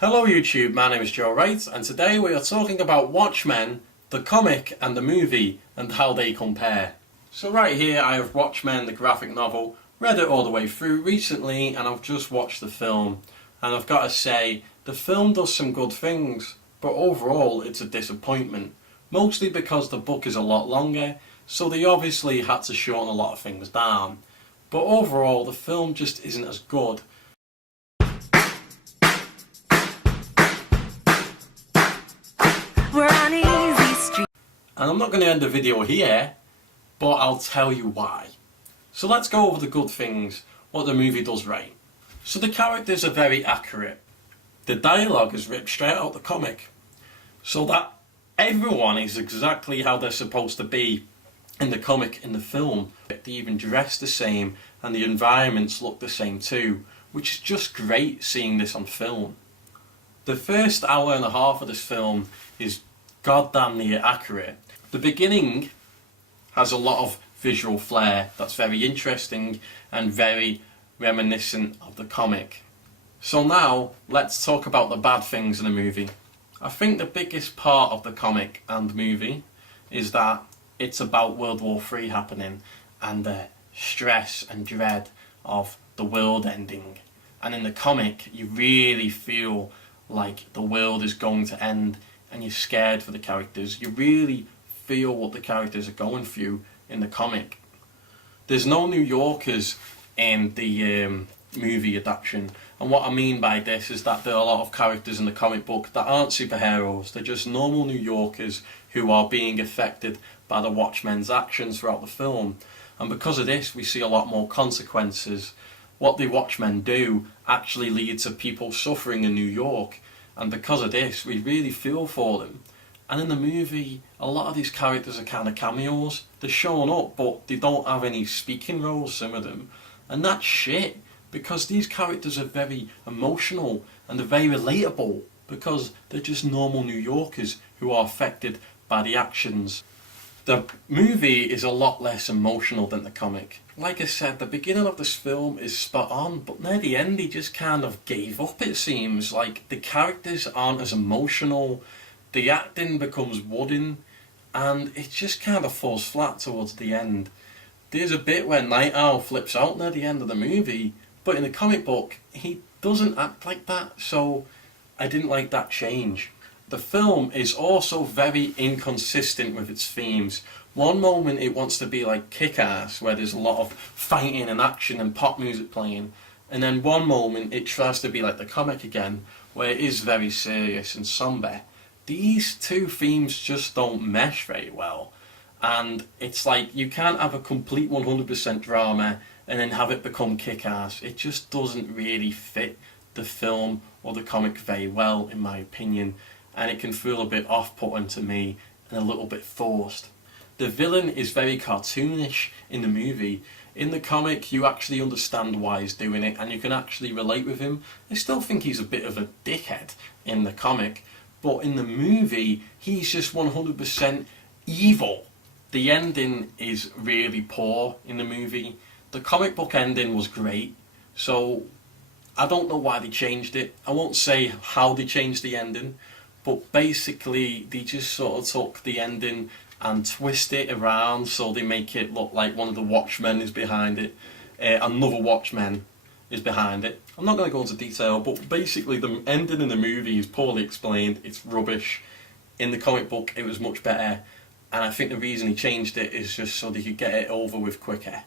Hello YouTube, my name is Joe Wright and today we are talking about Watchmen, the comic and the movie and how they compare. So right here I have Watchmen, the graphic novel, read it all the way through recently and I've just watched the film and I've got to say the film does some good things but overall it's a disappointment, mostly because the book is a lot longer so they obviously had to shorten a lot of things down, but overall the film just isn't as good. We're on easy street. And I'm not going to end the video here, but I'll tell you why. So let's go over the good things, what the movie does right. So the characters are very accurate. The dialogue is ripped straight out of the comic. So that everyone is exactly how they're supposed to be in the comic, in the film. They even dress the same and the environments look the same too, which is just great seeing this on film. The first hour and a half of this film is goddamn near accurate. The beginning has a lot of visual flair that's very interesting and very reminiscent of the comic. So now let's talk about the bad things in the movie. I think the biggest part of the comic and movie is that it's about World War III happening and the stress and dread of the world ending. And in the comic you really feel like the world is going to end and you're scared for the characters. You really feel what the characters are going through in the comic. There's no New Yorkers in the movie adaptation, and what I mean by this is that there are a lot of characters in the comic book that aren't superheroes. They're just normal New Yorkers who are being affected by the Watchmen's actions throughout the film, and because of this we see a lot more consequences. What the Watchmen do actually leads to people suffering in New York, and because of this we really feel for them. And in the movie a lot of these characters are kind of cameos. They're showing up but they don't have any speaking roles, some of them, and that's shit, because these characters are very emotional and they're very relatable because they're just normal New Yorkers who are affected by the actions. The movie is a lot less emotional than the comic. Like I said, the beginning of this film is spot on, but near the end he just kind of gave up, it seems. Like, the characters aren't as emotional, the acting becomes wooden, and it just kind of falls flat towards the end. There's a bit where Night Owl flips out near the end of the movie, but in the comic book he doesn't act like that, so I didn't like that change. The film is also very inconsistent with its themes. One moment it wants to be like Kick-Ass, where there's a lot of fighting and action and pop music playing, and then one moment it tries to be like the comic again, where it is very serious and somber. These two themes just don't mesh very well, and it's like you can't have a complete 100% drama and then have it become Kick-Ass. It just doesn't really fit the film or the comic very well, in my opinion, and it can feel a bit off-putting to me and a little bit forced. The villain is very cartoonish in the movie. In the comic you actually understand why he's doing it and you can actually relate with him. I still think he's a bit of a dickhead in the comic, but in the movie he's just 100% evil. The ending is really poor in the movie. The comic book ending was great, so I don't know why they changed it. I won't say how they changed the ending, but basically they just sort of took the ending and twist it around so they make it look like one of the Watchmen is behind it, another Watchman is behind it. I'm not going to go into detail, but basically the ending in the movie is poorly explained, it's rubbish. In the comic book it was much better, and I think the reason he changed it is just so they could get it over with quicker.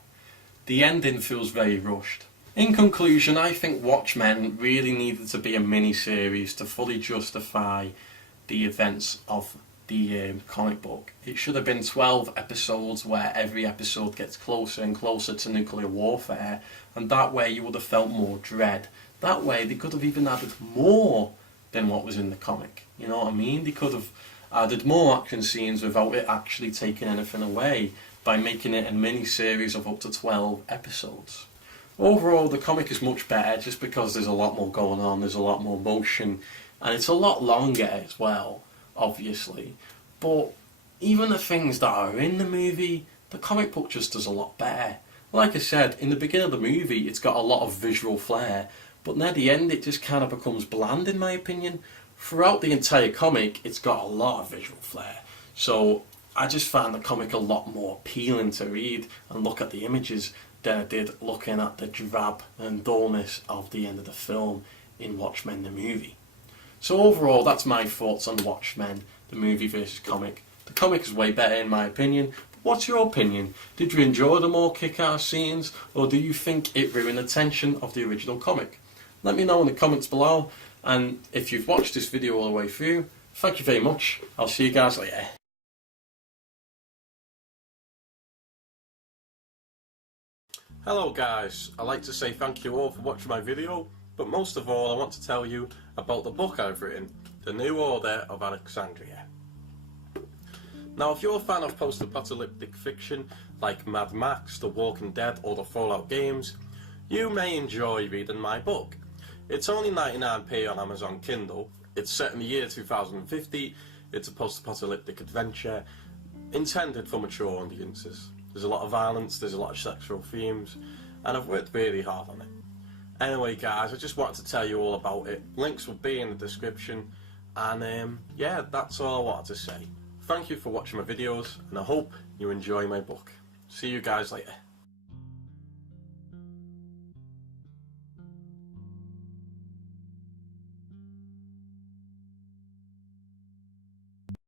The ending feels very rushed. In conclusion, I think Watchmen really needed to be a mini-series to fully justify the events of the comic book. It should have been 12 episodes where every episode gets closer and closer to nuclear warfare, and that way you would have felt more dread. That way they could have even added more than what was in the comic. You know what I mean? They could have added more action scenes without it actually taking anything away by making it a mini-series of up to 12 episodes. Overall the comic is much better just because there's a lot more going on, there's a lot more motion, and it's a lot longer as well, obviously. But even the things that are in the movie, the comic book just does a lot better. Like I said, in the beginning of the movie it's got a lot of visual flair, but near the end it just kind of becomes bland in my opinion. Throughout the entire comic it's got a lot of visual flair, so I just found the comic a lot more appealing to read and look at the images than I did looking at the drab and dullness of the end of the film in Watchmen the movie. So overall, that's my thoughts on Watchmen, the movie versus comic. The comic is way better in my opinion, but what's your opinion? Did you enjoy the more kick-ass scenes, or do you think it ruined the tension of the original comic? Let me know in the comments below, and if you've watched this video all the way through, thank you very much. I'll see you guys later. Hello guys, I'd like to say thank you all for watching my video, but most of all I want to tell you about the book I've written, The New Order of Alexandria. Now if you're a fan of post-apocalyptic fiction like Mad Max, The Walking Dead or the Fallout games, you may enjoy reading my book. It's only 99p on Amazon Kindle, it's set in the year 2050, it's a post-apocalyptic adventure intended for mature audiences. There's a lot of violence, there's a lot of sexual themes, and I've worked really hard on it. Anyway guys, I just wanted to tell you all about it. Links will be in the description, and yeah, that's all I wanted to say. Thank you for watching my videos, and I hope you enjoy my book. See you guys later.